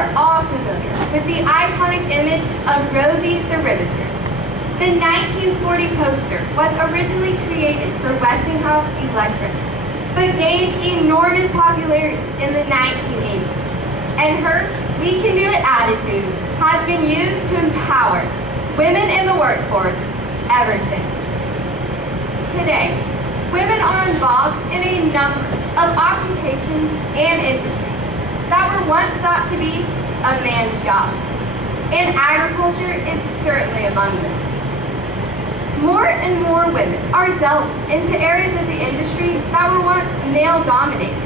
are all familiar with the iconic image of Rosie the Riveter. The 1940 poster was originally created for Westinghouse Electric, but gained enormous popularity in the 1980s. And her "we can do it" attitude has been used to empower women in the workforce ever since. Today, women are involved in a number of occupations and industries that were once thought to be a man's job, and agriculture is certainly among them. More and more women are delved into areas of the industry that were once male-dominated,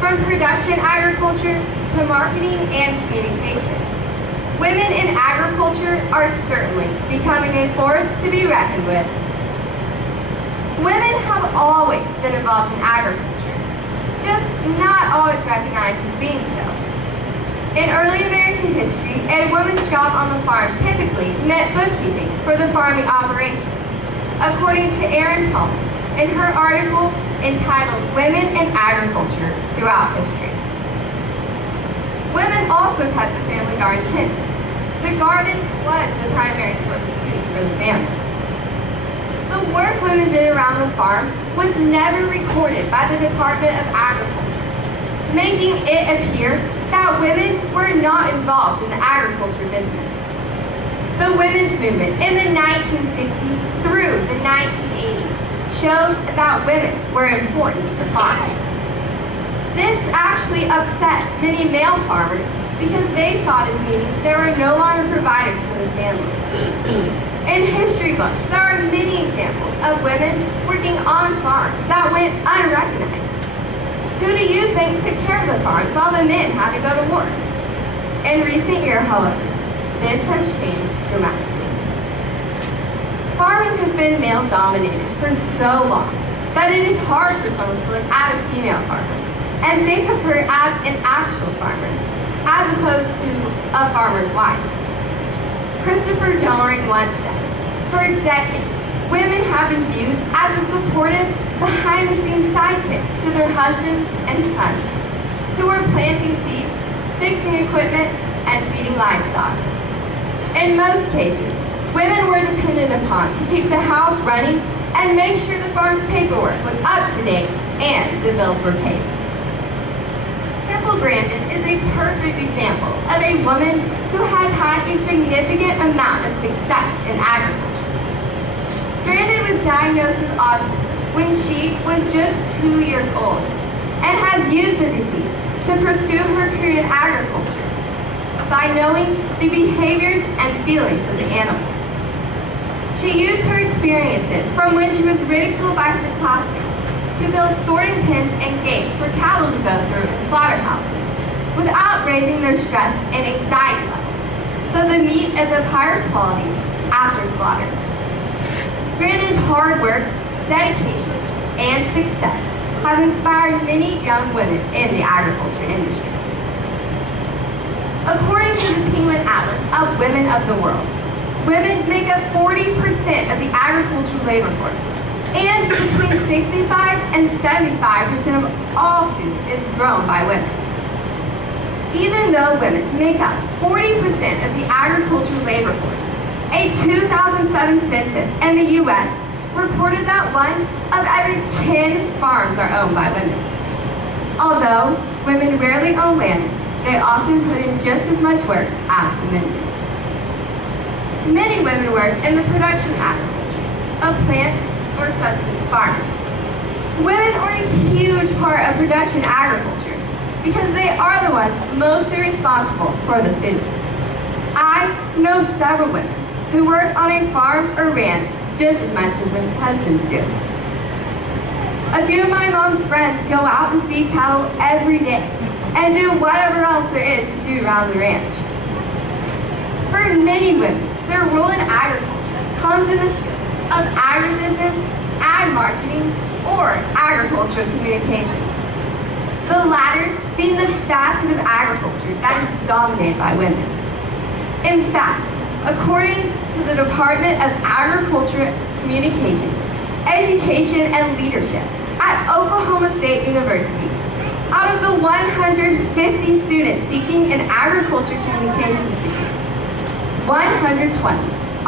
from production agriculture to marketing and communication. Women in agriculture are certainly becoming a force to be reckoned with. Women have always been involved in agriculture, just not always recognized as being so. In early American history, a woman's job on the farm typically meant bookkeeping for the farming operation, according to Erin Palmer in her article entitled "Women in Agriculture Throughout History." Women also kept the family garden tended. The garden was the primary source of food for the family. The work women did around the farm was never recorded by the Department of Agriculture, making it appear that women were not involved in the agriculture business. The women's movement in the 1960s through the 1980s showed that women were important to farming. This actually upset many male farmers because they saw it as meaning they were no longer providers for the family. In history books, there are many examples of women working on farms that went unrecognized. Who do you think took care of the farms while the men had to go to war? In recent years, however, this has changed dramatically. Farming has been male-dominated for so long that it is hard for someone to look at a female farmer and think of her as an actual farmer, as opposed to a farmer's wife. Christopher Doring once said, "For decades, women have been viewed as a supportive, behind-the-scenes sidekicks to their husbands and sons, who were planting seeds, fixing equipment, and feeding livestock. In most cases, women were depended upon to keep the house running and make sure the farm's paperwork was up to date and the bills were paid." Temple Grandin is a perfect example of a woman who has had a significant amount of success in agriculture. Grandin was diagnosed with autism when she was just 2 years old and has used the disease to pursue her career in agriculture by knowing the behaviors and feelings of the animals. She used her experiences from when she was ridiculed by her classmates to build sorting pens and gates for cattle to go through in slaughterhouses without raising their stress and anxiety levels, so the meat is of higher quality after slaughter. Grandin's hard work, dedication, and success have inspired many young women in the agriculture industry. According to the Penguin Atlas of Women of the World, women make up 40% of the agricultural labor force, and between 65 and 75% of all food is grown by women. Even though women make up 40% of the agricultural labor force, a 2007 census in the U.S. reported that 1 of every 10 farms are owned by women. Although women rarely own land, they often put in just as much work as the men do. Many women work in the production agriculture of plants or subsistence farming. Women are a huge part of production agriculture because they are the ones mostly responsible for the food. I know several women who work on a farm or ranch just as much as their husbands do. A few of my mom's friends go out and feed cattle every day and do whatever else there is to do around the ranch. For many women, their role in agriculture comes in the field of agribusiness, ag marketing, or agricultural communications. The latter being the facet of agriculture that is dominated by women. In fact, according to the Department of Agriculture, Communications, Education, and Leadership at Oklahoma State University, out of the 150 students seeking an agriculture communications degree, 120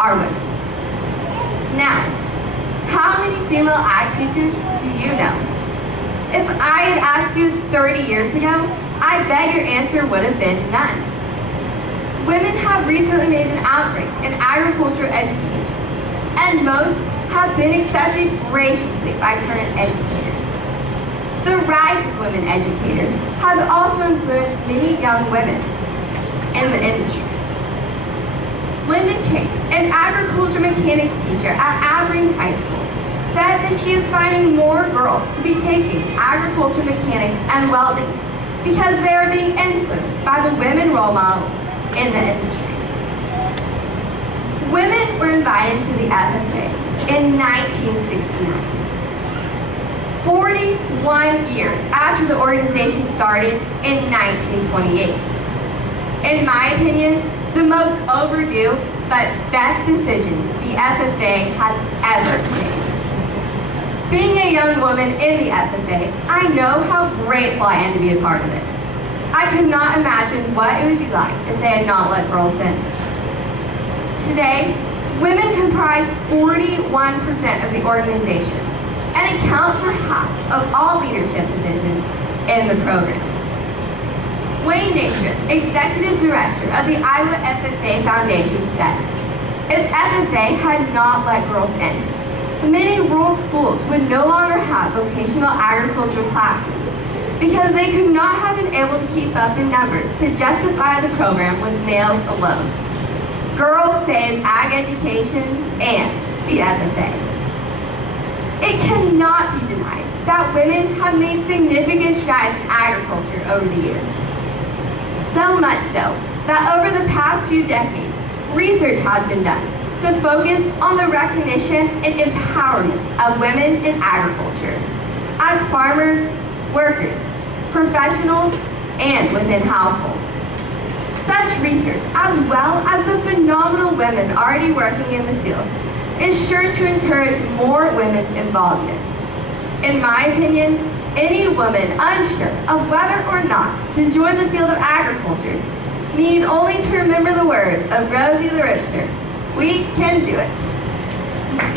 are women. Now, how many female ag teachers do you know? If I had asked you 30 years ago, I bet your answer would have been none. Women have recently made an outbreak in agriculture education, and most have been accepted graciously by current educators. The rise of women educators has also influenced many young women in the industry. Linda Chase, an agriculture mechanics teacher at Abilene High School, said that she is finding more girls to be taking agriculture mechanics and welding because they are being influenced by the women role models in the industry. Women were invited to the FFA in 1969. 41 years after the organization started in 1928. In my opinion, the most overdue but best decision the FFA has ever made. Being a young woman in the FFA, I know how grateful I am to be a part of it. I could not imagine what it would be like if they had not let girls in. Today, women comprise 41% of the organization and account for half of all leadership positions in the program. Wayne Dangerous, Executive Director of the Iowa FFA Foundation, said, if FFA had not let girls in, many rural schools would no longer have vocational agriculture classes because they could not have been able to keep up in numbers to justify the program with males alone. Girls saved ag education and the FFA. It cannot be denied that women have made significant strides in agriculture over the years. So much so that over the past few decades, research has been done to focus on the recognition and empowerment of women in agriculture as farmers, workers, professionals, and within households. Such research, as well as the phenomenal women already working in the field, is sure to encourage more women's involvement. In my opinion, any woman unsure of whether or not to join the field of agriculture need only to remember the words of Rosie the Rooster, "We can do it."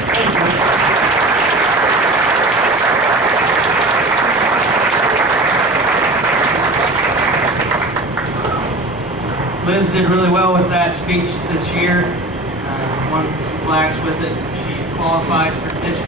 Thank you. Liz did really well with that speech this year. Won some flags with it. She qualified for district